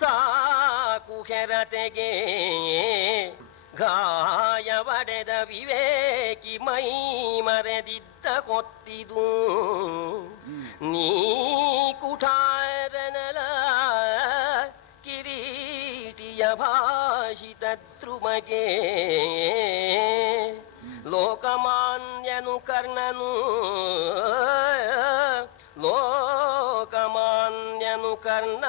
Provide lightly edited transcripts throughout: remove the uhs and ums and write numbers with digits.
ಸಾಕು ಕೆರತೆಗೆ ಗಾಯವಡೆದ ವಿವೇಕಿ ಮೈ ಮರೆದಿದ್ದ ಕೊತ್ತಿದು ನೀ ಕುಠಾರನಲ ಕಿರೀಟಿಯ ಭಾಷಿತ ಧ್ರುಮಗೆ ಲೋಕಮಾನ್ಯನು ಕರ್ಣನು ಲೋಕಮಾನ್ಯನು ಕರ್ಣ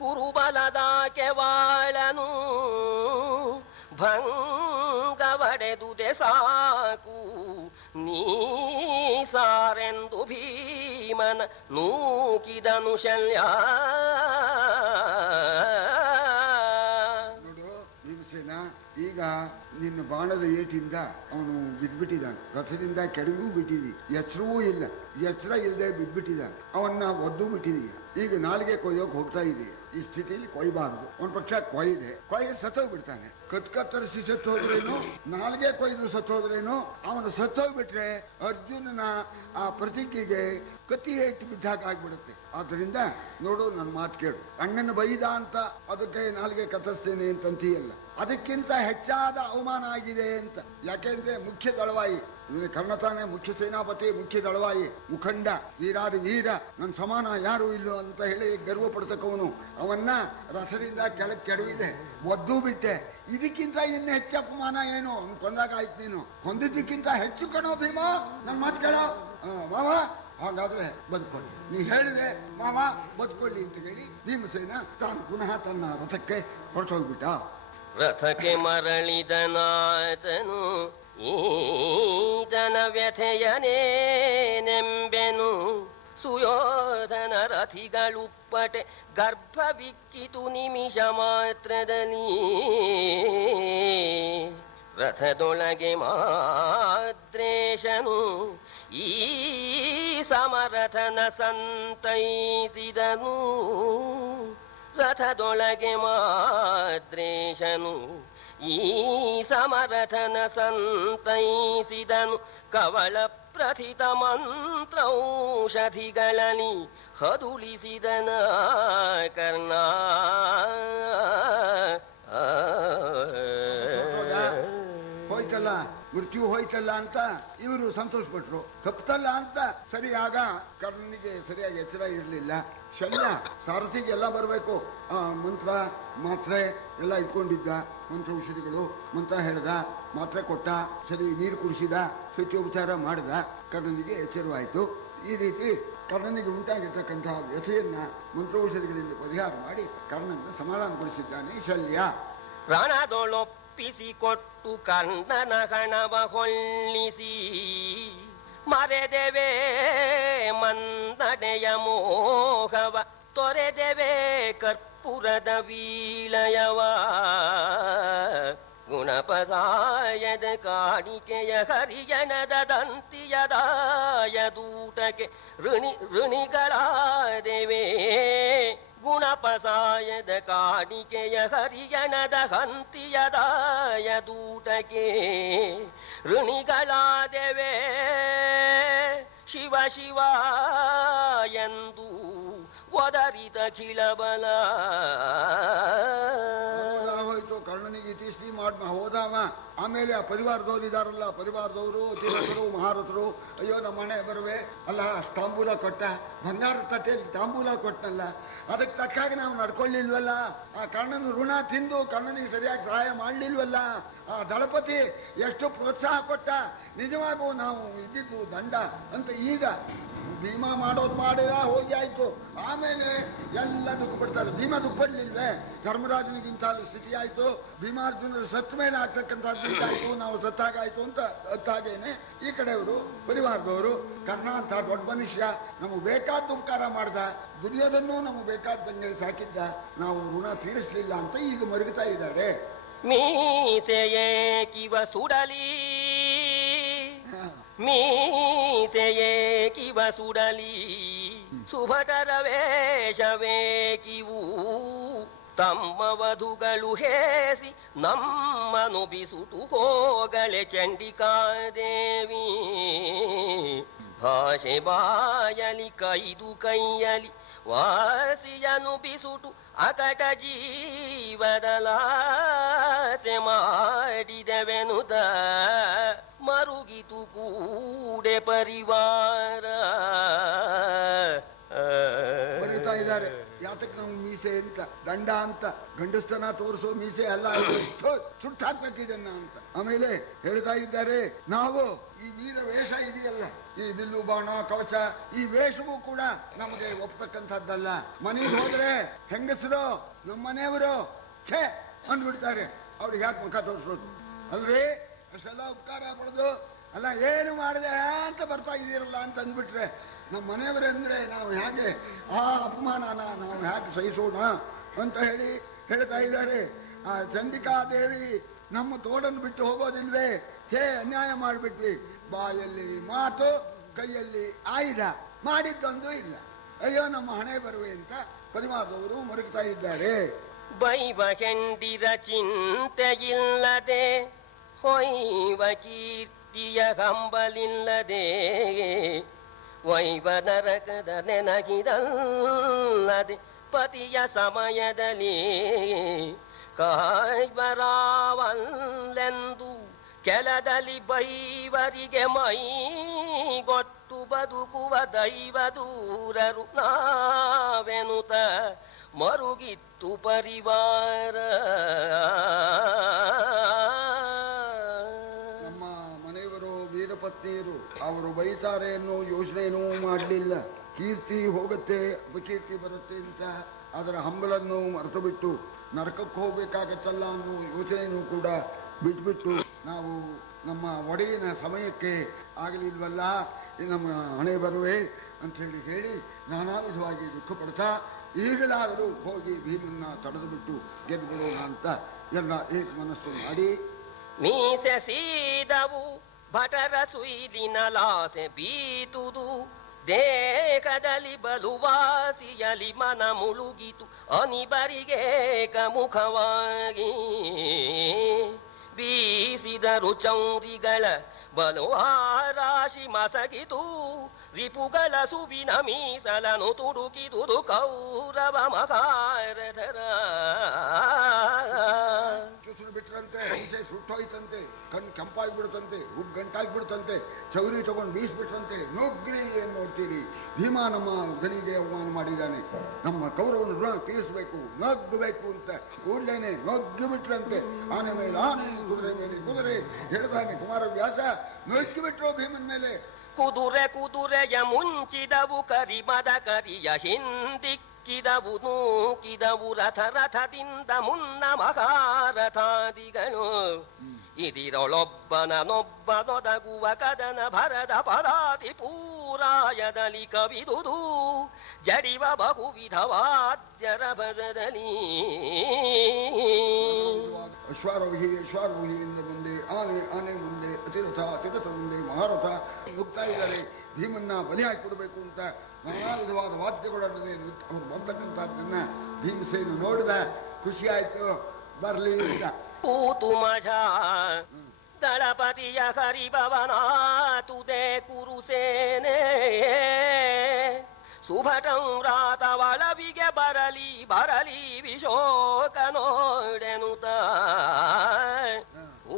ಕುರುಬಲದ ಕೆವಾಳನು ಭಂಗವಡೆದುದೆ ಸಾಕು ನೀ ಸಾರೆಂದು ಭೀಮನ ನೂಕಿದನು ಶಲ್ಯ. ನೋಡು ಭೀಮಸೇನ, ಈಗ ನಿನ್ನ ಬಾಣದ ಏಟಿಂದ ಅವನು ಬಿದ್ಬಿಟ್ಟಿದ್ದಾನೆ. ರಥದಿಂದ ಕೆಡಗೂ ಬಿಟ್ಟಿದಿ, ಎಚ್ಚರವೂ ಇಲ್ಲ, ಎಚ್ಚರ ಇಲ್ಲದೆ ಬಿದ್ಬಿಟ್ಟಿದ್ದಾನೆ. ಅವನ್ನ ಒದ್ದು ಬಿಟ್ಟಿದೀಯ. ಈಗ ನಾಲಿಗೆ ಕೊಯ್ಯೋಕೆ ಹೋಗ್ತಾ ಇದೆಯಾ. ಈ ಸ್ಥಿತಿಯಲ್ಲಿ ಕೊಯ್ಬಾರದು. ಒಂದ್ ಪಕ್ಷ ಕೊಯ್ದೆ ಸತ್ತೋಗ್ಬಿಡ್ತಾನೆ. ಕತ್ತರಿಸಿ ಸತ್ತು ಹೋದ್ರೇನು, ನಾಲ್ಗೆ ಕೊಯ್ದು ಸತ್ತು ಹೋದ್ರೇನು, ಅವನು ಸತ್ತೋಗ್ಬಿಟ್ರೆ ಅರ್ಜುನನ ಆ ಪ್ರತಿಜ್ಞೆಗೆ ಕತ್ತಿ ಏಟು ಬಿದ್ದಾಗ ಆಗ್ಬಿಡುತ್ತೆ. ಆದ್ರಿಂದ ನೋಡು, ನನ್ನ ಮಾತು ಕೇಳು. ಅಣ್ಣನ ಬೈದ ಅಂತ ಅದಕ್ಕೆ ನಾಲ್ಗೆ ಕತ್ತರಿಸ್ತೇನೆ ಅಂತಂತೀಯಲ್ಲ, ಅದಕ್ಕಿಂತ ಹೆಚ್ಚಾದ ಅವಮಾನ ಆಗಿದೆ ಅಂತ. ಯಾಕೆಂದ್ರೆ ಮುಖ್ಯ ದಳವಾಯಿ ಕರ್ಣ ತಾನೇ, ಮುಖ್ಯ ಸೇನಾಪತಿ, ಮುಖ್ಯ ದಳವಾಯಿ, ಮುಖಂಡ, ವೀರಾದಿ ವೀರ, ನನ್ನ ಸಮಾನ ಯಾರು ಇಲ್ಲೋ ಅಂತ ಹೇಳಿ ಗರ್ವ ಪಡ್ತಕ್ಕವನು. ಅವನ್ನ ರಸದಿಂದ ಕೆಳಗೆ ಕೆಡವಿದೆ, ಒದ್ದು ಬಿಟ್ಟೆ. ಇದಕ್ಕಿಂತ ಇನ್ನು ಹೆಚ್ಚು ಅಪಮಾನ ಏನು? ಅವ್ನು ಕೊಂದಾಗ ಆಯ್ತು. ನೀನು ಹೊಂದಿದ್ದಕ್ಕಿಂತ ಹೆಚ್ಚು ಕಣೋ ಭೀಮ. ನನ್ನ ಮಾತು ಕೇಳೋ ಮಾವ. ಹಾಗಾದ್ರೆ ಬದುಕೊಳ್ಳಿ, ನೀ ಹೇಳಿದೆ ಮಾವ ಬದುಕೊಳ್ಳಿ ಅಂತ ಹೇಳಿ ಭೀಮಸೇನ ತಾನು ಪುನಃ ತನ್ನ ರಥಕ್ಕೆ ಹೊರಟೋಗ್ಬಿಟ್ಟ. ರಥಕ್ಕೆ ಮರಳಿದನಾತನು ಈತನ ವ್ಯಥೆಯನೇನೆಂಬೆನು. ಸುಯೋಧನ ರಥಿಗಳುಪ್ಪಟೆ ಗರ್ಭವಿಕ್ಕಿತು ನಿಮಿಷ ಮಾತ್ರದಲ್ಲಿ. ರಥದೊಳಗೆ ಮಾದ್ರೇಶನು ಈ ಸಮರಥನ ಸಂತೈಸಿದನು. ರಥದೊಳಗೆ ಮಾದ್ರೇಶನು ಈ ಸಮರಥನ ಸಂತೈಸಿದನು. ಕವಳ ಪ್ರಥಿತ ಮಂತ್ರೌಷಧಿಗಳಲ್ಲಿ ಹದುಳಿಸಿದನ ಕರ್ಣ. ಹೋಯ್ತಲ್ಲ, ಮೃತ್ಯು ಹೋಯ್ತಲ್ಲ ಅಂತ ಇವರು ಸಂತೋಷ ಪಟ್ರು. ತಪ್ಪತಲ್ಲ ಅಂತ ಸರಿ. ಆಗ ಕರ್ಣನಿಗೆ ಸರಿಯಾಗಿ ಎಚ್ಚರ ಇರಲಿಲ್ಲ. ಶಲ್ಯ ಸಾರಥಿಗೆಲ್ಲ ಬರಬೇಕು, ಮಂತ್ರ ಮಾತ್ರೆ ಎಲ್ಲ ಇಟ್ಕೊಂಡಿದ್ದ. ಮಂತ್ರ ಔಷಧಿಗಳು ಮಂತ್ರ ಹೇಳ್ದ, ಮಾತ್ರೆ ಕೊಟ್ಟ, ಸರಿ ನೀರು ಕುಡಿಸಿದ, ಸ್ವಚ್ಛೋಪಚಾರ ಮಾಡಿದ. ಕರ್ಣನಿಗೆ ಎಚ್ಚರವಾಯಿತು. ಈ ರೀತಿ ಕರ್ಣನಿಗೆ ಉಂಟಾಗಿರ್ತಕ್ಕಂತಹ ವ್ಯಥೆಯನ್ನ ಮಂತ್ರೌಷಧಿಗಳಿಂದ ಪರಿಹಾರ ಮಾಡಿ ಕರ್ಣನ ಸಮಾಧಾನಗೊಳಿಸಿದ್ದಾನೆ ಶಲ್ಯ. ರಣದೊಳೊಪ್ಪಿಸಿಕೊಟ್ಟು ಕರ್ಣನ ಹಣವ ಹೊಳ್ಳಿಸಿ ಮರೆದೆವೆ ಮಂದನೆಯ ಮೋಹವ ತೊರೆದೆವೆ ಕರ್ಪೂರದ ವೀಳಯವ. ಗುಣಪದಾಯದ ಕಾಣಿಕೆಯ ಹರಿಯಣದ ದಂತಿಯದಾಯ ದೂಟಕ್ಕೆ ಋಣಿಗಳಾದೆವೆ. ಗುಣಪಸಾಯದ ಕಾಣಿಕೆಯ ಹರಿಯಣದ ಹಂತಿಯದಾಯ ದೂಟಕ್ಕೆ ಋಣಿಗಳಾದೆವೆ. ಶಿವ ಶಿವ ಎಂದು ಒದರಿದ ಖಿಳಬಲ. ಹೋಯ್ತು ಕರ್ಣನಿಗೆ ಇತಿಶ್ರೀ ಮಾಡಿ ಹೋದವ. ಆಮೇಲೆ ಆ ಪರಿವಾರದವರಿದಾರಲ್ಲ, ಪರಿವಾರದವರು ತೀರಥರು ಮಹಾರಥರು, ಅಯ್ಯೋ ನಮ್ಮ ಮನೆ ಬರುವೆ ಅಲ್ಲ, ತಾಂಬೂಲ ಕೊಟ್ಟ, ಬಂಗಾರ ತಟ್ಟೆಯಲ್ಲಿ ತಾಂಬೂಲ ಕೊಟ್ಟನಲ್ಲ, ಅದಕ್ಕೆ ತಕ್ಕಾಗಿ ನಾವು ನಡ್ಕೊಳ್ಳಿಲ್ವಲ್ಲ. ಆ ಕರ್ಣನ ಋಣ ತಿಂದು ಕರ್ಣನಿಗೆ ಸರಿಯಾಗಿ ಸಹಾಯ ಮಾಡಲಿಲ್ವಲ್ಲ. ಆ ದಳಪತಿ ಎಷ್ಟು ಪ್ರೋತ್ಸಾಹ ಕೊಟ್ಟ, ನಿಜವಾಗೂ ನಾವು ಇದ್ದಿದ್ದು ದಂಡ ಅಂತ. ಈಗ ಭೀಮ ಮಾಡೋದು ಮಾಡಿದ, ಹೋಗಿ ಆಯ್ತು. ಆಮೇಲೆ ಎಲ್ಲ ದುಃಖ ಪಡ್ತಾರೆ. ಭೀಮ ದುಃಖ ಪಡ್ಲಿಲ್ವೇ? ಧರ್ಮರಾಜನಿಗಿಂತ ಸ್ಥಿತಿ ಆಯ್ತು, ಭೀಮಾರ್ಜುನರು ಸತ್ತ ಮೇಲೆ ಆಗ್ತಕ್ಕಂಥದ್ದು ಆಯ್ತು, ನಾವು ಸತ್ತಾಗಾಯ್ತು ಅಂತ ಹಾಗೇನೆ ಈ ಕಡೆಯವರು ಪರಿವಾರದವರು ಕರ್ಣ ಅಂತ ದೊಡ್ಡ ಮನುಷ್ಯ, ನಮಗೆ ಬೇಕಾದ ಉಪಕಾರ ಮಾಡ್ದ, ದುರ್ಯೋಧನೂ ನಮಗೆ ಬೇಕಾದಂಗೆ ಸಾಕಿದ್ದ, ನಾವು ಋಣ ತೀರಿಸಲಿಲ್ಲ ಅಂತ ಈಗ ಮರುಗುತ್ತಾ ಇದ್ದಾರೆ. ಮೀಸೆಯೇ ಕಿವ ಸುಡಲಿ, ಮೀಸೆಯೇ ಕಿವ ಸುಡಲಿ, ಸುಭಟರ ವೇಷವೇ ಕಿವು, ತಮ್ಮ ವಧುಗಳು ಹೇಸಿ ನಮ್ಮನು ಬಿಸುಟು ಹೋಗಳೆ ಚಂಡಿಕಾದೇವಿ. ಭಾಷೆ ಬಾಯಲಿ ಕೈದು ಕೈಯಲಿ ವಾಸಿಯನು ಬಿಸುಟು ಅಕಟ ಜೀವದಲಾಸೆ ಮಾಡಿದೆವೆನುದ ಮರುಗಿತು ಕೂಡೆ ಪರಿವಾರ. ಬರೀತಾ ಇದ್ದಾರೆ ಯಾತಕ್ಕೆ ನಾವು ಮೀಸೆ ಅಂತ ದಂಡ ಅಂತ ಗಂಡಸ್ತನ ತೋರಿಸೋ ಮೀಸೆ ಅಲ್ಲ, ಸುಟ್ಟಾಕ್ಬೇಕಿದನ್ನ ಅಂತ. ಆಮೇಲೆ ಹೇಳ್ತಾ ಇದ್ದಾರೆ ನಾವು ಈ ವೀರ ವೇಷ ಇದೆಯಲ್ಲ, ಈ ಬಿಲ್ಲು ಬಾಣ ಕವಚ ಈ ವೇಷವೂ ಕೂಡ ನಮಗೆ ಒಪ್ತಕ್ಕಂಥದ್ದಲ್ಲ. ಮನೆಗೆ ಹೋದ್ರೆ ಹೆಂಗಸರು ನಮ್ಮ ಮನೆಯವರು ಛೇ ಅಂದ್ಬಿಡ್ತಾರೆ, ಅವ್ರಿಗೆ ಯಾಕೆ ಮುಖ ತೋರಿಸೋದು ಅಲ್ರಿ, ಅಷ್ಟೆಲ್ಲ ಉಪಕಾರ ಪಡೆದು ಅಲ್ಲ ಏನು ಮಾಡಿದೆ ಅಂತ ಬರ್ತಾ ಇದೀರಲ್ಲ ಅಂತ ಅಂದ್ಬಿಟ್ರೆ ನಮ್ಮ ಮನೆಯವರಂದ್ರೆ ನಾವು ಹೇಗೆ ಆ ಅಪಮಾನನ ನಾವು ಹೇಗೆ ಸಹಿಸೋಣ ಅಂತ ಹೇಳ್ತಾ ಇದ್ದಾರೆ. ಆ ಚಂಡಿಕಾದೇವಿ ನಮ್ಮ ತೋಡನ್ನು ಬಿಟ್ಟು ಹೋಗೋದಿಲ್ವೇ, ಛೇ ಅನ್ಯಾಯ ಮಾಡಿಬಿಟ್ವಿ, ಬಾಯಲ್ಲಿ ಮಾತು ಕೈಯಲ್ಲಿ ಆಯುಧ ಮಾಡಿದ್ದೊಂದು ಇಲ್ಲ, ಅಯ್ಯೋ ನಮ್ಮ ಹಣೆ ಬರುವೆ ಅಂತ ಪರಿಮಾದವರು ಮರುಗ್ತಾ ಇದ್ದಾರೆ. ಬೈವ ಹೆಂಡಿರ ಚಿಂತೆಯಿಲ್ಲದೆ ಹೊಯ್ವ ಕೀರ್ತಿಯ ಹಂಬಲಿಲ್ಲದೆ ವೈವ ನರಕದ ನೆನಗಿದಲ್ಲದೆ ಪತಿಯ ಸಮಯದಲ್ಲಿ ಕಾಯ್ವರಾವಲ್ಲೆಂದು ಕೆಲದಲ್ಲಿ ಬೈವರಿಗೆ ಮೈ ಗೊತ್ತು ಬದುಕುವ ದೈವ ದೂರರು ನಾವೆನುತ ಮರುಗಿತ್ತು ಪರಿವಾರ. ನಮ್ಮ ಮನೆಯವರು ವೀರಪತ್ನಿಯರು ಅವರು ಬೈತಾರೆ ಅನ್ನೋ ಯೋಚನೆಯೂ ಮಾಡಲಿಲ್ಲ. ಕೀರ್ತಿ ಹೋಗುತ್ತೆ ಅಪಕೀರ್ತಿ ಬರುತ್ತೆ ಅಂತ ಅದರ ಹಂಬಲನ್ನು ಮರೆತು ಬಿಟ್ಟು ನರಕಕ್ಕೆ ಹೋಗ್ಬೇಕಾಗತ್ತಲ್ಲ ಅನ್ನೋ ಯೋಚನೆಯೂ ಕೂಡ ಬಿಟ್ಬಿಟ್ಟು ನಾವು ನಮ್ಮ ಒಡೆಯನ ಸಮಯಕ್ಕೆ ಆಗಲಿಲ್ವಲ್ಲ, ನಮ್ಮ ಹಣೆ ಬರುವೆ ಅಂತ ಹೇಳಿ ನಾನಾ ವಿಧವಾಗಿ ದುಃಖ ಪಡ್ತಾ ಈಗಲಾದರೂ ಹೋಗಿ ಭೀಮನ್ನ ತಡೆದು ಬಿಟ್ಟು ಗೆದ್ದುಬಿಡೋಣ ಅಂತ ಎಲ್ಲ ಏಕ ಮನಸ್ಸು ಮಾಡಿ ಮೀಸೆ ಸೀದವು ಭಟರ ಸುಯ್ದಿನ ಲಾಸೆ ಬೀತುದು ದೇಹದಲ್ಲಿ ಬಲುವಾಸಿಯಲಿ ಮನ ಮುಳುಗಿತು ಅನಿಬರಿಗೆ ಮುಖವಾಗಿ ಬೀಸಿದರು ಚೌರಿಗಳ ಬಲುಹಾರಾಶಿ ಮಸಗಿತು ರಿಪುಗಳ ಸುವಿನ ಮೀಸಲನು ತುಡುಕಿದುದು ಕೌರವ ಮಹಾರಥರ. ಬಿಟ್ರಂತೆ ಹಿಂಸೆ ಸುಟ್ಟೋಯ್ತಂತೆ, ಕಣ್ಣು ಕೆಂಪಾಗ್ಬಿಡ್ತಂತೆ, ಉಗ್ ಗಂಟಾಗ್ಬಿಡ್ತಂತೆ, ಚೌರಿ ತಗೊಂಡು ಬೀಸ್ಬಿಟ್ರಂತೆ. ನೋಗ್ರಿ ಏನ್ ನೋಡ್ತೀರಿ, ಭೀಮ ನಮ್ಮ ಗನಿಗೆ ಅವಮಾನ ಮಾಡಿದ್ದಾನೆ, ನಮ್ಮ ಕೌರವನ ಋಣ ತೀರಿಸಬೇಕು ನಗ್ಗಬೇಕು ಅಂತ ಕೂಡ್ಲೇನೆ ನೊಗ್ಗಿ ಬಿಟ್ರಂತೆ. ಆನೆ ಮೇಲೆ ಆನೆ, ಕುದುರೆ ಮೇಲೆ ಕುದುರೆ ಹೇಳ್ದಾನೆ ಕುಮಾರವ್ಯಾಸ. ನೊಗ್ಗಿ ಬಿಟ್ರು ಭೀಮನ ಮೇಲೆ. ಕುದುರೆ ಕುದುರೆಯ ಮುಂಚಿದವು ಕರಿಮದ ಕರಿಯ ಹಿಂದಿಕ್ಕಿದವು ನೂಕಿದವು ರಥ ರಥದಿಂದ ಮುನ್ನ ಮಹಾರಥಾದಿಗಳು. ಇದಿರೊಳೊಬ್ಬನೊಬ್ಬನೊದಗುವ ಕದನ ಭರದ ಪದಾತಿ ಪೂರಾಯದಲ್ಲಿ ಕವಿದುದು ಜಡಿವ ಬಹುವಿಧ ವಾದ್ಯರ ಭರದಲ್ಲಿ. ಅಶ್ವಾರೋಹಿಯಿಂದ ಮುಂದೆ ಆನೆ, ಆನೆ ಮುಂದೆ ಅತಿರಥ, ಅತಿರಥ ಮುಂದೆ ಮಹಾರಥ ನುಗ್ತಾ ಇದ್ದಾರೆ. ಭೀಮನ್ನ ಬಲಿ ಹಾಕಿ ಕೊಡಬೇಕು ಅಂತ ನಾನಾ ವಿಧವಾದ ವಾದ್ಯಗಳೊಡನೆ ಅವ್ರು ಬರ್ತಕ್ಕಂಥದ್ದನ್ನ ಭೀಮಸೇನು ನೋಡಿದ, ಖುಷಿ ಆಯ್ತು, ಬರ್ಲಿ ಅಂತ. ಕೂತು ಮಜಾ ದಳಪತಿಯ ಹರಿಭವನಾತುದೆ ಕುರುಸೇನೆ ಸುಭಟಂ ರಾತವಳವಿಗೆ ಬರಲಿ ಬರಲಿ ವಿಶೋಕ ನೋಡೆನುತ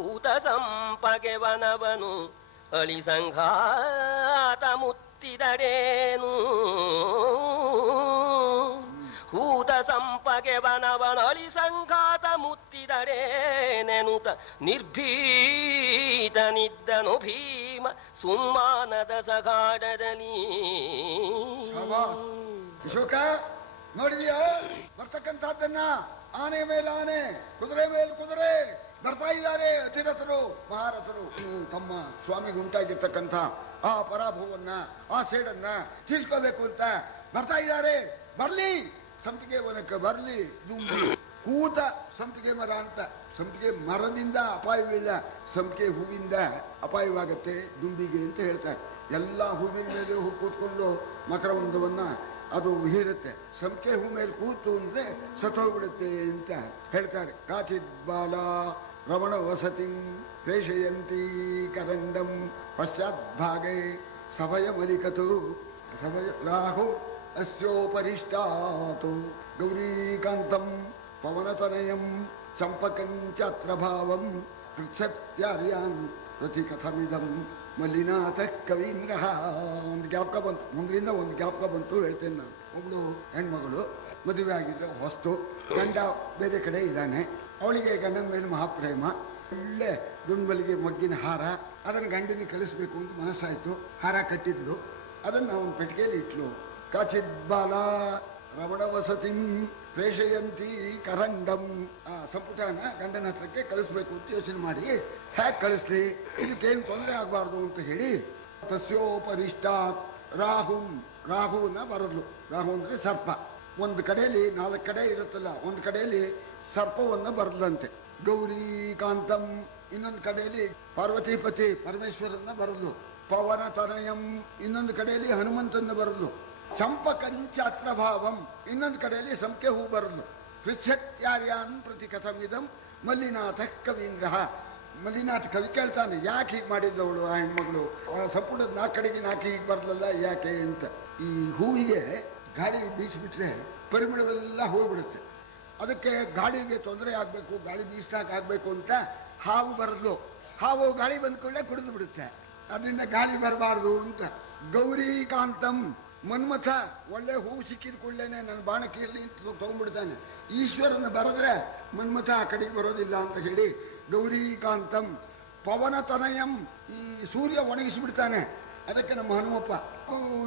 ಊತ ಸಂಪಗೆ ವನವನು ಅಳಿ ಸಂಘಾತ ಮುತ್ತಿದಡೇನು ಹೂತ ಸಂಪಗೆ ವನವನಳಿ ಸಂಘಾತ ಮುತ್ತಿದಡೇನೆನುತ ನಿರ್ಭೀತನಿದ್ದನು ಭೀಮ ಸುಮ್ಮಾನದ ಸಗಾಡದಲ್ಲಿ. ಅಶೋಕ ನೋಡಿದ್ಯಾ ಬರ್ತಕ್ಕಂಥದ್ದನ್ನ? ಆನೆ ಮೇಲೆ ಆನೆ, ಕುದುರೆ ಮೇಲೆ ಕುದುರೆ ಬರ್ತಾ ಇದ್ದಾರೆ ಅತಿರಥರು ಮಹಾರಥರು. ತಮ್ಮ ಸ್ವಾಮಿಗೆ ಉಂಟಾಗಿರ್ತಕ್ಕಂಥ ಆ ಪರಾಭವನ್ನ, ಆ ಸೇಡನ್ನ ತೀರ್ಸ್ಕೋಬೇಕು ಅಂತ ಬರ್ತಾ ಇದ್ದಾರೆ. ಬರ್ಲಿ, ಸಂಪಿಗೆ ವನಕ್ಕೆ ಬರ್ಲಿ. ದುಂಬಿ ಕೂತ ಸಂಪಿಗೆ ಮರ ಅಂತ, ಸಂಪಿಗೆ ಮರದಿಂದ ಅಪಾಯವಿಲ್ಲ, ಸಂಪಿಗೆ ಹೂವಿಂದ ಅಪಾಯವಾಗತ್ತೆ ದುಂಬಿಗೆ ಅಂತ ಹೇಳ್ತಾರೆ. ಎಲ್ಲ ಹೂವಿನ ಮೇಲೆ ಹೂ ಕೂತ್ಕೊಂಡು ಮಕರವಂದವನ್ನ ಅದು ಹೀರುತ್ತೆ. ಸಂಪಿಗೆ ಹೂ ಮೇಲೆ ಕೂತು ಅಂದ್ರೆ ಸತ್ತೋಗ್ಬಿಡುತ್ತೆ ಅಂತ ಹೇಳ್ತಾರೆ. ಕಾಚಿತ್ ಬಾಲ ರಮಣ ವಸತಿಂ ಪ್ರೇಷಯಂತಿ ಕರಂಡಂ ಪಶ್ಚಾತ್ ಭಾಗೇ ಸಭಯ ಮಲಿಕತು ಸಭಯ ರಾಹು ಅಸ್ಯೋಪರಿಷ್ಟಾತು ಗೌರೀಕಾಂತಂ ಪವನತನಯಂ ಚಂಪಕಂಚಾತ್ರ ಭಾವಂ ಪೃಚ್ಛತ್ಯಾರ್ಯಾನ್ ಪ್ರತಿ ಕಥಮಿದಂ ಮಲ್ಲಿನಾಥ ಕವೀಂದ್ರ. ಒಂದು ಜ್ಞಾಪಕ ಬಂತು, ಮುಂದ್ರಿಂದ ಒಂದು ಜ್ಞಾಪಕ ಬಂತು, ಹೇಳ್ತೇನೆ ನಾನು. ಒಬ್ಬಳು ಹೆಣ್ಮಗಳು ಮದುವೆ ಆಗಿದ್ರೆ ಹೊಸ್ತು, ಗಂಡ ಬೇರೆ ಕಡೆ ಇದ್ದಾನೆ. ಅವಳಿಗೆ ಗಂಡನ ಮೇಲೆ ಮಹಾಪ್ರೇಮ, ಒಳ್ಳೆ ದುಂಬಲಿಗೆ ಮಗ್ಗಿನ ಹಾರ, ಅದನ್ನು ಗಂಡನಿಗೆ ಕಳಿಸ್ಬೇಕು ಅಂತ ಮನಸ್ಸಾಯಿತು. ಹಾರ ಕಟ್ಟಿದ್ಲು, ಅದನ್ನು ಅವನ ಪೆಟ್ಟಿಗೆಯಲ್ಲಿ ಇಟ್ಲು. ಕಾಚಿದ್ಬಾಲ ರಮಣ ವಸತಿಂ ಪ್ರೇಷಯಂತಿ ಕರಂಡಂ. ಆ ಸಂಪುಟನ ಗಂಡನ ಹತ್ರಕ್ಕೆ ಕಳಿಸ್ಬೇಕು ಅಂತ ಯೋಚನೆ ಮಾಡಿ, ಹ್ಯಾಕ್ ಕಳಿಸ್ಲಿ, ಇದಕ್ಕೇನು ತೊಂದರೆ ಆಗಬಾರ್ದು ಅಂತ ಹೇಳಿ ತಸ್ಯೋಪರಿಷ್ಟಾತ್ ರಾಹುನ ಬರಲು. ರಾಹು ಅಂದರೆ ಸರ್ಪ. ಒಂದು ಕಡೆಯಲ್ಲಿ 4 ಕಡೆ ಇರುತ್ತಲ್ಲ, ಒಂದು ಕಡೆಯಲ್ಲಿ ಸರ್ಪವನ್ನು ಬರದಂತೆ. ಗೌರೀಕಾಂತಂ ಇನ್ನೊಂದು ಕಡೆಯಲ್ಲಿ ಪಾರ್ವತಿಪತಿ ಪರಮೇಶ್ವರನ್ನ ಬರಲು. ಪವನ ತನಯಂ ಇನ್ನೊಂದು ಕಡೆಯಲ್ಲಿ ಹನುಮಂತನ ಬರಲು. ಚಂಪಕಂಚಾತ್ರ ಭಾವಂ ಇನ್ನೊಂದು ಕಡೆಯಲ್ಲಿ ಸಂಖ್ಯೆ ಹೂ ಬರಲು. ಪೃಚ್ಛತ್ಯಾರ್ಯಾನ್ ಪ್ರತಿ ಕಥಮಿದಂ ಮಲ್ಲಿನಾಥ ಕವೀಂದ್ರ. ಮಲ್ಲಿನಾಥ ಕವಿ ಕೇಳ್ತಾನೆ, ಯಾಕೆ ಹೀಗೆ ಮಾಡಿದ್ದವಳು ಆ ಹೆಣ್ಮಗಳು, ಸಂಪುಟದ 4 ಕಡೆಗೆ 4 ಹೀಗೆ ಬರಲಲ್ಲ ಯಾಕೆ ಅಂತ. ಈ ಹೂವಿಗೆ ಗಾಳಿ ಬೀಸಿಬಿಟ್ರೆ ಪರಿಮಳವೆಲ್ಲ ಹೋಗ್ಬಿಡುತ್ತೆ. ಅದಕ್ಕೆ ಗಾಳಿಗೆ ತೊಂದರೆ ಆಗಬೇಕು, ಗಾಳಿ ಬೀಸ್ದಾಗಬೇಕು ಅಂತ ಹಾವು ಬರಲು. ಹಾವು ಗಾಳಿ ಬಂದ ಕೂಡಲೇ ಕುಡಿದು ಬಿಡುತ್ತೆ, ಅದರಿಂದ ಗಾಳಿ ಬರಬಾರ್ದು ಅಂತ. ಗೌರೀಕಾಂತಂ ಮನ್ಮಥ ಒಳ್ಳೆ ಹೂವು ಸಿಕ್ಕಿದ ಕೂಡಲೇ ನನ್ನ ಬಾಣಕ್ಕಿರಲಿ ಅಂತ ತಗೊಂಡ್ಬಿಡ್ತಾನೆ. ಈಶ್ವರನ ಬರೆದ್ರೆ ಮನ್ಮಥ ಆ ಕಡೆಗೆ ಬರೋದಿಲ್ಲ ಅಂತ ಹೇಳಿ ಗೌರೀಕಾಂತಂ. ಪವನ ತನಯಂ ಈ ಸೂರ್ಯ ಒಣಗಿಸಿಬಿಡ್ತಾನೆ, ಅದಕ್ಕೆ ನಮ್ಮ ಹನುಮಪ್ಪ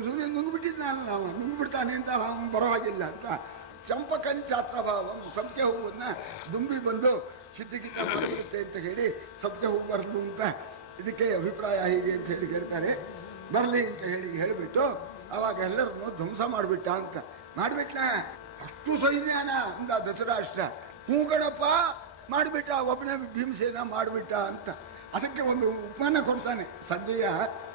ಸೂರ್ಯ ನುಂಗ್ಬಿಟ್ಟಿದ್ದಾನೆ, ನಾವು ನುಂಗ್ಬಿಡ್ತಾನೆ ಅಂತ ಬರೋ ಹಾಗಿಲ್ಲ ಅಂತ. ಚಂಪಕಂಚಾತ್ರ ಭಾವಂ ಸಂಖ್ಯೆ ಹೂವನ್ನ ದುಂಬಿ ಬಂದು ಸಿದ್ಧಗಿದ್ದ ಮಾಡಿರುತ್ತೆ ಅಂತ ಹೇಳಿ ಸಂಖ್ಯೆ ಹೂ ಬರಲು ಅಂತ. ಇದಕ್ಕೆ ಅಭಿಪ್ರಾಯ ಹೀಗೆ ಅಂತ ಹೇಳಿ ಹೇಳ್ತಾರೆ. ಬರಲಿ ಅಂತ ಹೇಳಿಬಿಟ್ಟು ಅವಾಗ ಎಲ್ಲರನ್ನು ಧ್ವಂಸ ಮಾಡಿಬಿಟ್ಟ ಅಂತ. ಮಾಡಿಬಿಟ್ಲ ಅಷ್ಟು ಸೈನ್ಯನ ಅಂದ ಧೃತರಾಷ್ಟ್ರ. ಹೂಗಣಪ್ಪ ಮಾಡಿಬಿಟ್ಟ, ಒಬ್ಬನೇ ಭೀಮಸೇನ ಮಾಡಿಬಿಟ್ಟ ಅಂತ. ಅದಕ್ಕೆ ಒಂದು ಉಪಮಾನ ಕೊಡ್ತಾನೆ ಸಂಜಯ.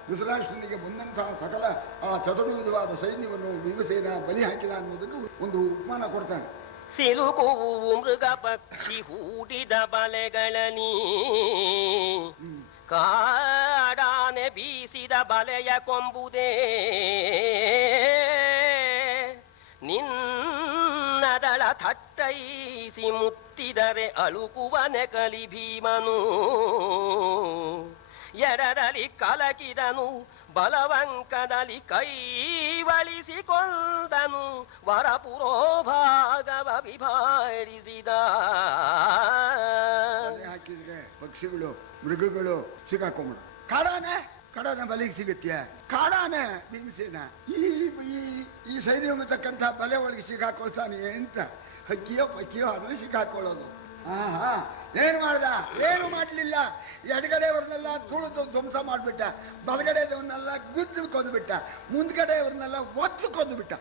ಧೃತರಾಷ್ಟ್ರನಿಗೆ ಬಂದಂತಹ ಸಕಲ ಆ ಚತುರ್ವಿಧವಾದ ಸೈನ್ಯವನ್ನು ಭೀಮಸೇನ ಬಲಿ ಹಾಕಿದ ಅನ್ನೋದಕ್ಕೆ ಒಂದು ಉಪಮಾನ ಕೊಡ್ತಾನೆ. ಸಿಲುಕುವು ಮೃಗ ಪಕ್ಷಿ ಹೂಡಿದ ಬಲೆಗಳಲ್ಲಿ, ಕಾಡಾನೆ ಬೀಸಿದ ಬಲೆಯ ಕೊಂಬುದೇ, ನಿನ್ನದಳ ಥಟ್ಟೈಸಿ ಮುತ್ತಿದರೆ ಅಳುಕುವನೆ ಕಲಿ ಭೀಮನು. ಎಡದಲ್ಲಿ ಕಲಕಿದನು ಬಲವಂಕದಲ್ಲಿ ಕೈವಳಿಸಿಕೊಂಡನು, ವರಪುರೋಭಾಗವ ವಿಭಾಡಿಸಿದ. ಹಾಕಿದ್ರೆ ಪಕ್ಷಿಗಳು ಮೃಗಗಳು ಸಿಕ್ಕಾಕೊಂಬಿಡು. ಕಾಡಾನೆ ಬಲಿಗೆ ಸಿಗುತ್ತೆ. ಕಾಡಾನೆ ಭೀಮಸೇನ ಈ ಸೈನ್ಯ ಎಂಬತಕ್ಕಂಥ ಬಲೆ ಒಳಗೆ ಸಿಕ್ಕಾಕೊಳ್ತಾನೆ ಅಂತ. ಹಕ್ಕಿಯೋ ಪಕ್ಕಿಯೋ ಆದ್ರೆ ಸಿಕ್ಕಾಕೊಳ್ಳೋದು. ಏನು ಮಾಡ್ದ? ಏನು ಮಾಡಲಿಲ್ಲ. ಎಡಗಡೆಯವ್ರನ್ನೆಲ್ಲ ತುಳಿದು ಧ್ವಂಸ ಮಾಡಿಬಿಟ್ಟ, ಬಲಗಡೆಯವ್ರನ್ನೆಲ್ಲ ಗುದ್ದು ಕೊಂದುಬಿಟ್ಟ, ಮುಂದ್ಗಡೆಯವ್ರನ್ನೆಲ್ಲ ಒತ್ತು ಕೊಂದುಬಿಟ್ಟ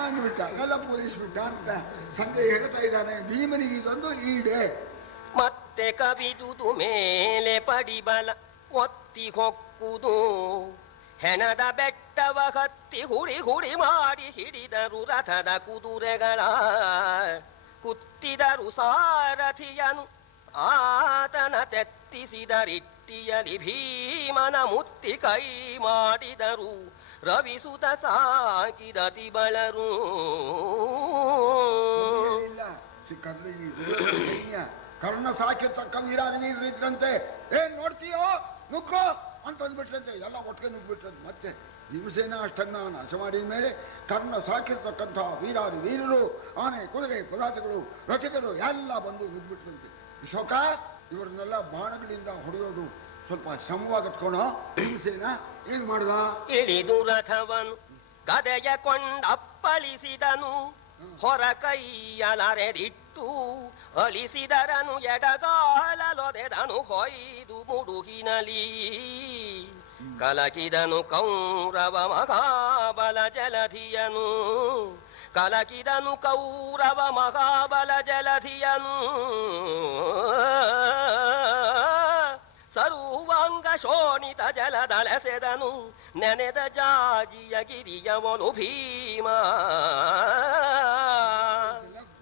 ಅಂದ್ಬಿಟ್ಟ, ಎಲ್ಲ ಪೊಲೀಸ್ಬಿಟ್ಟ ಅಂತ ಸಂಜಯ್ ಹೇಳ್ತಾ ಇದ್ದಾನೆ. ಭೀಮನಿಗೆ ಇದೊಂದು ಈಡೆ. ಮತ್ತೆ ಕವಿದುದು ಮೇಲೆ ಪಡಿಬಲ ಒತ್ತಿ ಹೊಕ್ಕುದು, ಹೆಣದ ಬೆಟ್ಟವ ಹತ್ತಿ ಹುಡಿ ಹುಡಿ ಮಾಡಿ ಹಿಡಿದರು ರಥದ ಕುದುರೆಗಳ. ಕುತ್ತಿದರು ಸಾರಥಿಯನು ಆತನ ತೆತ್ತಿಸಿದರಿಟ್ಟಿಯಲಿ, ಭೀಮನ ಮುತ್ತಿ ಕೈ ಮಾಡಿದರು ರವಿಸುತ ಸಾಕಿದ ತಿಬಳರು. ಕರ್ಣ ಸಾಕಿರ್ತಕ್ಕ ವೀರರಿದ್ರಂತೆ. ಏನ್ ನೋಡ್ತೀಯೋ ನುಗ್ಗೋ ಅಂತಂದ್ಬಿಟ್ರಂತೆ, ಎಲ್ಲ ಒಟ್ಟಿಗೆ ನುಗ್ಬಿಟ್ರಂತೆ. ಮತ್ತೆ ಭೀಮಸೇನ ಅಷ್ಟನ್ನ ನಾಶ ಮಾಡಿದ ಮೇಲೆ ಕರ್ಣ ಸಾಕಿರ್ತಕ್ಕಂಥ ವೀರರು, ಆನೆ, ಕುದುರೆ, ಪದಾತಿಗಳು, ರಥಿಕರು ಎಲ್ಲ ಬಂದು ನುಗ್ಬಿಟ್ರಂತೆ. ಅಶೋಕ, ಇವರನ್ನೆಲ್ಲ ಬಾಣಗಳಿಂದ ಹೊಡೆಯೋದು ಸ್ವಲ್ಪ ಶ್ರಮವಾಗತ್ಕೋಣ. ಭೀಮಸೇನ ಏನ್ ಮಾಡ್ದ? ಇಳಿದು ರಥವನು ಗದೆಯ ಕೊಂಡಪ್ಪಳಿಸಿದನು, ಹೊರ ಕೈಯಲರೆದಿಟ್ಟು ಅಲಿಸಿದರನು, ಎಡಗಾಲಲೊದೆದನು ಹೊಯ್ದು ಮುಡುಗಿನಲಿ. ಕಲಕಿದನು ಕೌರವ ಮಹಾಬಲ ಜಲಧಿಯನು, ಕಲಕಿದನು ಕೌರವ ಮಹಾಬಲ ಜಲಧಿಯನು. ಸರ್ವಾಂಗ ಶೋಣಿತ ಜಲದಲೆಸೆದನು, ನೆನೆದ ಜಾಜಿಯ ಗಿರಿಯವನು ಭೀಮ.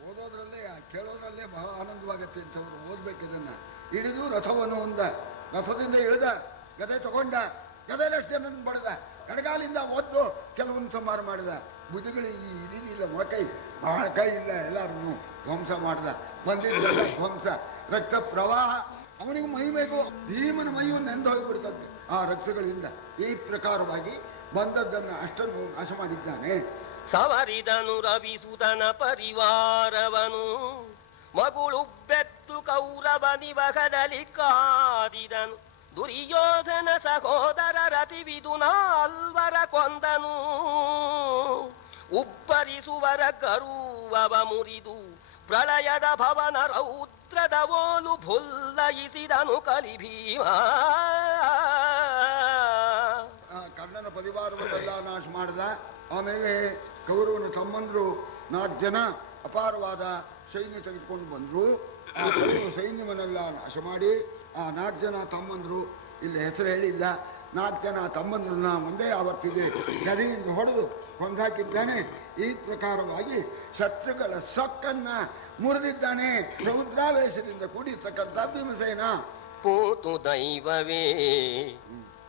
ಓದೋದ್ರಲ್ಲೇ ಕೇಳೋದ್ರಲ್ಲೇ ಬಹಳ ಆನಂದವಾಗತ್ತೆ ಅಂತವ್ರು ಓದ್ಬೇಕಿದನ್ನ. ಇಳಿದು ರಥವನ್ನು ಒಂದ, ರಥದಿಂದ ಇಳಿದ, ಗದೆ ತಗೊಂಡ, ಗದೆಲಷ್ಟು ಜನ ಬಡ್ದ, ಎಡಗಾಲಿಂದ ಒದ್ದು ಕೆಲವೊಂದು ಸಂಹಾರ ಮಾಡಿದ. ಭುಜಗಳು ಈ ಇದಿಲ್ಲ, ಮೊಳಕೈ ಮೊಳಕೈ ಇಲ್ಲ, ಎಲ್ಲರನ್ನು ಧ್ವಂಸ ಮಾಡ್ದ. ಬಂದಿದ್ದೆಲ್ಲ ಧ್ವಂಸ, ರಕ್ತ ಪ್ರವಾಹ. ಅವನಿಗೆ ಮೈ ಬೇಕು, ಭೀಮನ ಮೈಯು ನೆಂದು ಹೋಗಿಬಿಡ್ತದೆ ಆ ರಕ್ತಗಳಿಂದ. ಈ ಪ್ರಕಾರವಾಗಿ ಬಂದದ್ದನ್ನು ಅಷ್ಟನ್ನು ನಾಶ ಮಾಡಿದ್ದಾನೆ. ಸವರಿದನು ರವಿಸುತನ ಪರಿವಾರವನು, ಮಗುಳು ಬೆತ್ತು ಕೌರವನಿವಗದಲ್ಲಿ ಕಾದಿದನು. ದುರ್ಯೋಧನ ಸಹೋದರ ರತಿವಿದು ನಾಲ್ವರ ಕೊಂದನು. ಉಬ್ಬರಿಸುವರ ಗರುವವ ಮುರಿದು ಪ್ರಳಯದ ಭವನ ರೌದ್ರದ ಓಲು ಭುಲ್ಲಯಿಸಿದನು ಕಲಿಭೀಮ. ಕರ್ಣನ ಪರಿವಾರವನ್ನೆಲ್ಲ ನಾಶ ಮಾಡಿದ. ಆಮೇಲೆ ಕೌರವನ ತಮ್ಮಂದ್ರು 4 ಜನ ಅಪಾರವಾದ ಸೈನ್ಯ ತೆಗೆದುಕೊಂಡು ಬಂದರು. ಆ ಸೈನ್ಯವನ್ನೆಲ್ಲ ನಾಶ ಮಾಡಿ ಆ 4 ಜನ ತಮ್ಮಂದ್ರು, ಇಲ್ಲಿ ಹೆಸರು ಹೇಳಿಲ್ಲ, 4 ಜನ ತಮ್ಮಂದ್ರನ್ನ ಒಂದೇ ಆವತ್ತಿಗೆ ಗದೆಯಿಂದ ಹೊಡೆದು ಕೊಂದಾಕಿದ್ದಾನೆ. ಈ ಪ್ರಕಾರವಾಗಿ ಶತ್ರುಗಳ ಸೊಕ್ಕನ್ನ ಮುರಿದಿದ್ದಾನೆ. ರೌದ್ರಾವೇಶದಿಂದ ಕೂಡಿರ್ತಕ್ಕಂಥ ಭೀಮಸೇನ. ಪೂತು ದೈವವೇ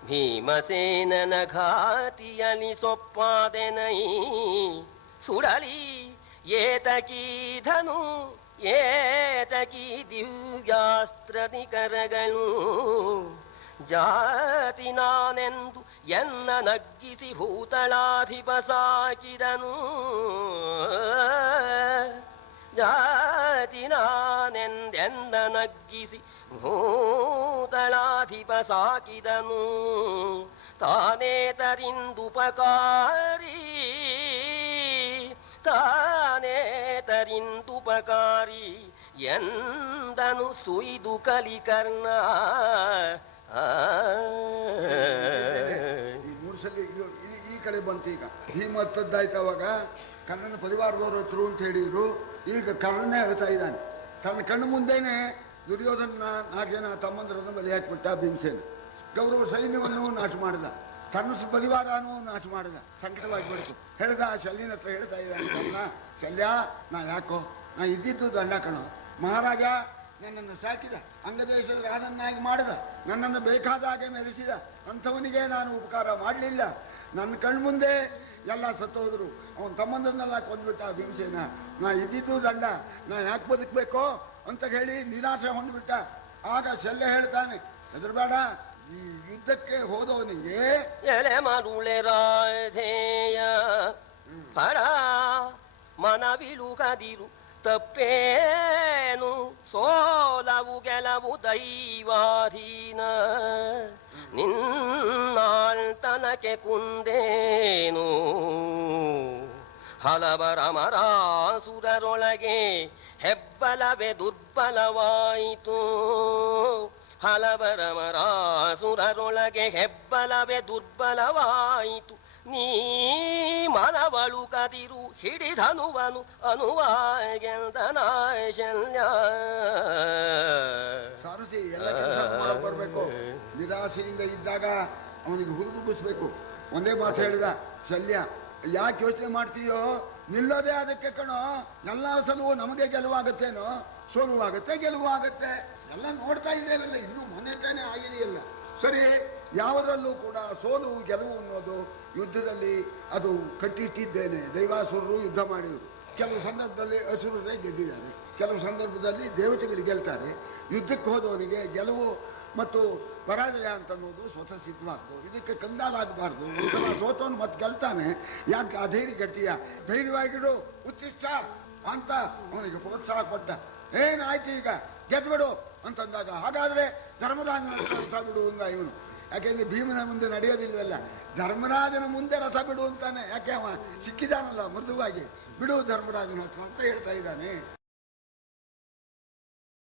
ಭೀಮಸೇನನ ಘಾತಿಯಲಿ ಸೊಪ್ಪಾದೆನೈ, ಸುಡಲಿ ಏತಕೀಧನು ಏತಕಿ ದಿವ್ಯಾಸ್ತ್ರದಿ ಕರಗಳು. ಜಾತಿ ನಾನೆಂದು ಎನ್ನ ನಗ್ಗಿಸಿ ಭೂತಳಾಧಿಪ ಸಾಕಿದನು. ಜಾತಿ ನಾನೆಂದೆನ್ನ ನಗ್ಗಿಸಿ ಭೂತಳಾಧಿಪ ಸಾಕಿದನು. ತಾನೇ ತರಿಂದುಪಕಾರಿ ತಾನೇ ತರಿಂದುಪಕಾರಿ ಎಂದನು ಸುಯ್ದು ಕಲಿಕರ್ಣ. ಈ 3 ಸಲ ಈ ಕಡೆ ಬಂತು. ಈಗ ಭೀಮತ್ತದ್ದಾಯ್ತು. ಅವಾಗ ಕರ್ಣನ ಪರಿವಾರದವರು ಹತ್ರ ಅಂತ ಹೇಳಿದ್ರು. ಈಗ ಕರ್ಣನೇ ಹೇಳ್ತಾ ಇದ್ದಾನೆ. ತನ್ನ ಕಣ್ಣು ಮುಂದೆನೆ ದುರ್ಯೋಧನ 4 ಜನ ತಮ್ಮಂದರನ್ನು ಬಲಿ ಹಾಕಿಬಿಟ್ಟ ಭೀಮಸೇನ. ಗೌರವ ಸೈನ್ಯವನ್ನು ನಾಶ ಮಾಡಿದ, ತನ್ನ ಪರಿವಾರನೂ ನಾಶ ಮಾಡಿದ. ಸಂಕಟವಾಗಿ ಬಿಡ್ತು. ಹೇಳ್ದ ಶಲ್ಯನ ಹತ್ರ ಹೇಳ್ತಾ ಇದ್ದಾನೆ ಕರ್ಣ, ಶಲ್ಯ ನಾ ಯಾಕೋ, ನಾ ಇದ್ದಿದ್ದು ದಂಡ ಕಣೋ. ಮಹಾರಾಜ ನನ್ನನ್ನು ಸಾಕಿದ, ಅಂಗದೇಶದ ರಾಜನ್ನಾಗಿ ಮಾಡಿದ, ನನ್ನನ್ನು ಬೇಕಾದ ಹಾಗೆ ಮೆರೆಸಿದ. ಅಂಥವನಿಗೆ ನಾನು ಉಪಕಾರ ಮಾಡಲಿಲ್ಲ. ನನ್ನ ಕಣ್ಮುಂದೆ ಎಲ್ಲ ಸತ್ತೋದ್ರು. ಅವನ ತಮ್ಮಂದನ್ನೆಲ್ಲ ಕೊಂದ್ಬಿಟ್ಟ ಭೀಮಸೇನ. ನಾ ಇದ್ದಿದ್ದು ದಂಡ, ನಾ ಯಾಕೆ ಬದುಕಬೇಕೋ ಅಂತ ಹೇಳಿ ನಿರಾಶೆ ಹೊಂದ್ಬಿಟ್ಟ. ಆಗ ಶಲ್ಯ ಹೇಳ್ತಾನೆ, ಹೆದರ್ಬೇಡ, ಈ ಯುದ್ಧಕ್ಕೆ ಹೋದವನಿಗೆ ಎಲೆ ಮರುಳೆ ರಾಧೇಯ ಫಳ ಮನವಿಲು ಕದಿರು ತಪ್ಪೇನು, ಸೋಲವು ಗೆಲವು ದೈವಾಧೀನ. ನಿನ್ನಾಳ್ತನಕ್ಕೆ ಕುಂದೇನು ಹಲವರ ಮರಾಸುರರೊಳಗೆ ಹೆಬ್ಬಲವೇ ದುರ್ಬಲವಾಯಿತು. ಹಲವರ ಮರಾಸುರರೊಳಗೆ ಹೆಬ್ಬಲವೇ ದುರ್ಬಲವಾಯಿತು. ನೀ ಮನವಳು ಕದಿರು ಹಿಡಿದನುವನು ಅನುವಾಗೆಂದನಾಶಲ್ಯ. ಸಾರಥಿ ಎಲ್ಲ ಕೆಲಸ ಮಾಡಕ್ ಬರ್ಬೇಕು. ನಿರಾಶೆಯಿಂದ ಇದ್ದಾಗ ಅವನಿಗೆ ಹುರಿದುಂಬಿಸ್ಬೇಕು. ಒಂದೇ ಮಾತು ಹೇಳಿದ ಶಲ್ಯ, ಯಾಕೆ ಯೋಚನೆ ಮಾಡ್ತೀಯೋ, ನಿಲ್ಲೋದೇ ಅದಕ್ಕೆ ಕಣೋ. ಎಲ್ಲ ಸಲವೂ ನಮಗೆ ಗೆಲುವಾಗತ್ತೇನೋ, ಸೋಲುವಾಗತ್ತೆ ಗೆಲುವಾಗತ್ತೆ, ಎಲ್ಲ ನೋಡ್ತಾ ಇದ್ದೇವಲ್ಲ. ಇನ್ನೂ ಮೊನ್ನೆ ಆಗಿದೆಯಲ್ಲ. ಸರಿ, ಯಾವುದರಲ್ಲೂ ಕೂಡ ಸೋಲು ಗೆಲುವು ಅನ್ನೋದು ಯುದ್ಧದಲ್ಲಿ ಅದು ಕಟ್ಟಿಟ್ಟಿದ್ದೇನೆ. ದೈವಾಸುರರು ಯುದ್ಧ ಮಾಡಿದರು. ಕೆಲವು ಸಂದರ್ಭದಲ್ಲಿ ಅಸುರರೇ ಗೆದ್ದಿದ್ದಾರೆ, ಕೆಲವು ಸಂದರ್ಭದಲ್ಲಿ ದೇವತೆಗಳು ಗೆಲ್ತಾರೆ. ಯುದ್ಧಕ್ಕೆ ಹೋದವನಿಗೆ ಗೆಲುವು ಮತ್ತು ಪರಾಜಯ ಅಂತ ಅನ್ನೋದು ಸ್ವತಃ ಸಿದ್ಧವಾಗ್ತದೆ. ಇದಕ್ಕೆ ಕಂಗಾಲಾಗಬಾರ್ದು. ಒಂದ್ಸಲ ಸೋತವನು ಮತ್ತೆ ಗೆಲ್ತಾನೆ, ಯಾಕೆ ಆ ಧೈರ್ಯ ಗಟ್ಟಿಯ, ಧೈರ್ಯವಾಗಿಡು, ಉತ್ತಿಷ್ಠ ಅಂತ ಅವನಿಗೆ ಪ್ರೋತ್ಸಾಹ ಕೊಟ್ಟ. ಏನಾಯ್ತು ಈಗ ಗೆದ್ಬಿಡು ಅಂತಂದಾಗ, ಹಾಗಾದ್ರೆ ಧರ್ಮರಾಜನ ರಥ ಬಿಡು ಅಂದ ಇವನು. ಯಾಕೆಂದ್ರೆ ಭೀಮನ ಮುಂದೆ ನಡೆಯೋದಿಲ್ಲವಲ್ಲ, ಧರ್ಮರಾಜನ ಮುಂದೆ ರಥ ಬಿಡು ಅಂತಾನೆ. ಯಾಕೆ ಅವ ಸಿಕ್ಕಿದಾನಲ್ಲ ಮೃದುವಾಗಿ, ಬಿಡು ಧರ್ಮರಾಜನ ಹತ್ರ ಅಂತ ಹೇಳ್ತಾ ಇದ್ದಾನೆ.